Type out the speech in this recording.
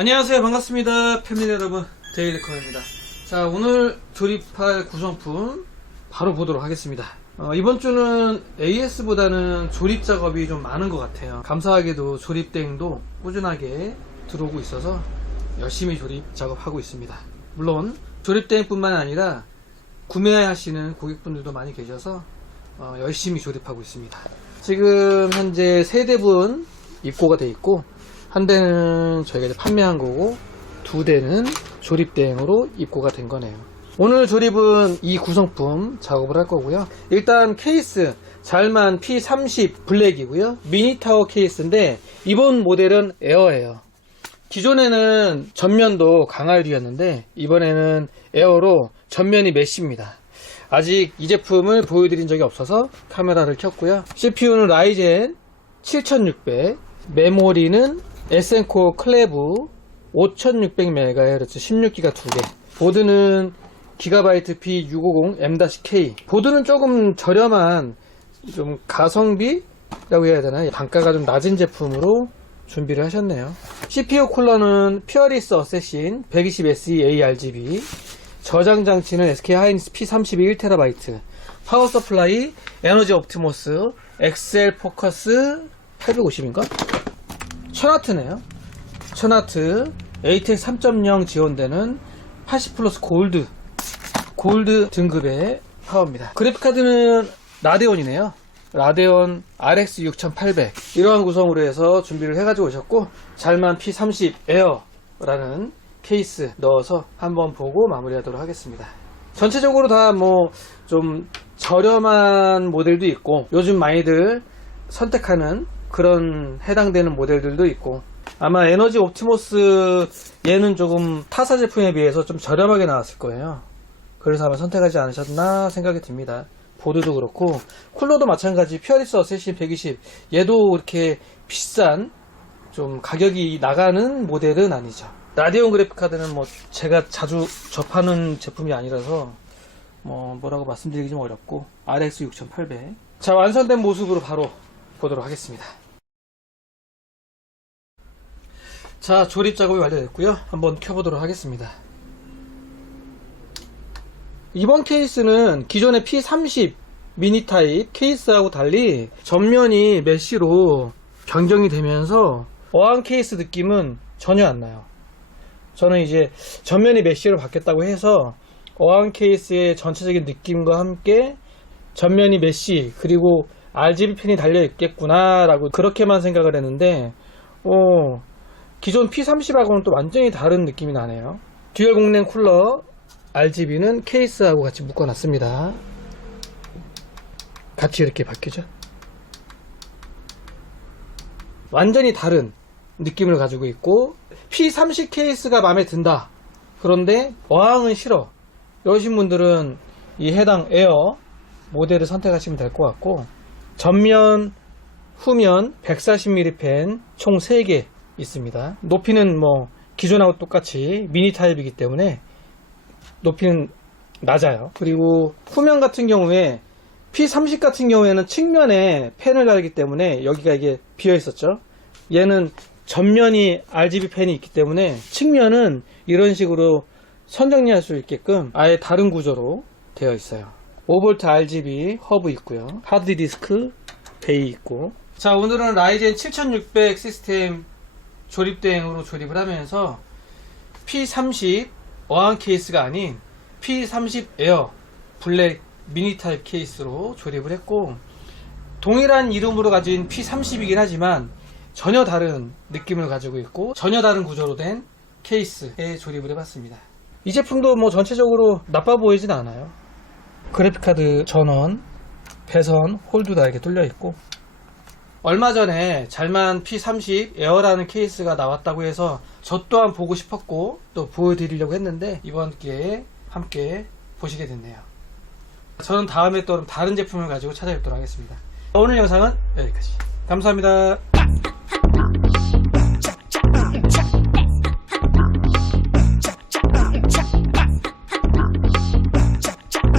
안녕하세요, 반갑습니다. 패밀리 여러분, 데일리컴입니다. 자, 오늘 조립할 구성품 바로 보도록 하겠습니다. 이번 주는 AS보다는 조립 작업이 좀 많은 것 같아요. 감사하게도 조립 대행도 꾸준하게 들어오고 있어서 열심히 조립 작업하고 있습니다. 물론 조립 대행뿐만 아니라 구매하시는 고객분들도 많이 계셔서 열심히 조립하고 있습니다. 지금 현재 3대분 입고가 돼 있고, 한 대는 저희가 이제 판매한 거고, 2대는 조립 대행으로 입고가 된 거네요. 오늘 조립은 이 구성품 작업을 할 거고요. 일단 케이스 잘만 P30 블랙이고요. 미니타워 케이스인데 이번 모델은 에어예요. 기존에는 전면도 강화유리였는데 이번에는 에어로 전면이 메쉬입니다. 아직 이 제품을 보여드린 적이 없어서 카메라를 켰고요. CPU는 라이젠 7600, 메모리는 에센코 클레브 5600MHz 16기가 2개, 보드는 기가바이트 P650 M-K. 보드는 조금 저렴한 좀 가성비라고 해야 되나, 단가가 좀 낮은 제품으로 준비를 하셨네요. CPU 쿨러는 퓨어리스 어세신 120SE ARGB, 저장 장치는 SK 하이닉스 P32 1TB, 파워 서플라이 에너지 옵티머스 엑셀 포커스 850인가? 1000W네요. 1000W ATX 3.0 지원되는 80 플러스 골드 등급의 파워입니다. 그래픽카드는 라데온이네요. 라데온 RX 6800. 이러한 구성으로 해서 준비를 해가지고 오셨고, 잘만 P30 에어라는 케이스 넣어서 한번 보고 마무리하도록 하겠습니다. 전체적으로 다 좀 저렴한 모델도 있고, 요즘 많이들 선택하는 그런 해당되는 모델들도 있고, 아마 에너지 옵티머스 얘는 조금 타사 제품에 비해서 좀 저렴하게 나왔을 거예요. 그래서 아마 선택하지 않으셨나 생각이 듭니다. 보드도 그렇고, 쿨러도 마찬가지 퓨어리스 어세신 120, 얘도 이렇게 비싼 좀 가격이 나가는 모델은 아니죠. 라데온 그래픽카드는 제가 자주 접하는 제품이 아니라서 뭐라고 말씀드리기 좀 어렵고, RX 6800. 자, 완성된 모습으로 바로 보도록 하겠습니다. 자, 조립 작업이 완료됐고요. 한번 켜보도록 하겠습니다. 이번 케이스는 기존의 P30 미니 타입 케이스하고 달리 전면이 메쉬로 변경이 되면서 어항 케이스 느낌은 전혀 안 나요. 저는 이제 전면이 메쉬로 바뀌었다고 해서 어항 케이스의 전체적인 느낌과 함께 전면이 메쉬 그리고 RGB 펜이 달려 있겠구나 라고 그렇게만 생각을 했는데, 기존 P30하고는 또 완전히 다른 느낌이 나네요. 듀얼 공랭 쿨러 RGB는 케이스하고 같이 묶어놨습니다. 같이 이렇게 바뀌죠. 완전히 다른 느낌을 가지고 있고, P30 케이스가 마음에 든다, 그런데 어항은 싫어, 이러신 분들은 이 해당 에어 모델을 선택하시면 될 것 같고, 전면, 후면 140mm 펜 총 3개 있습니다. 높이는 기존하고 똑같이 미니 타입이기 때문에 높이는 낮아요. 그리고 후면 같은 경우에 P30 같은 경우에는 측면에 펜을 달기 때문에 여기가 이게 비어 있었죠. 얘는 전면이 RGB 펜이 있기 때문에 측면은 이런 식으로 선정리할 수 있게끔 아예 다른 구조로 되어 있어요. 5V RGB 허브 있고요. 하드디스크 베이 있고. 자, 오늘은 라이젠 7600 시스템 조립 대행으로 조립을 하면서 P30 어항 케이스가 아닌 P30 에어 블랙 미니 타입 케이스로 조립을 했고, 동일한 이름으로 가진 P30이긴 하지만 전혀 다른 느낌을 가지고 있고 전혀 다른 구조로 된 케이스에 조립을 해봤습니다. 이 제품도 전체적으로 나빠 보이진 않아요. 그래픽카드 전원, 배선, 홀도 다 이렇게 뚫려 있고, 얼마 전에 잘만 P30 에어라는 케이스가 나왔다고 해서 저 또한 보고 싶었고 또 보여드리려고 했는데 이번 기회에 함께 보시게 됐네요. 저는 다음에 또 다른 제품을 가지고 찾아뵙도록 하겠습니다. 오늘 영상은 여기까지. 감사합니다.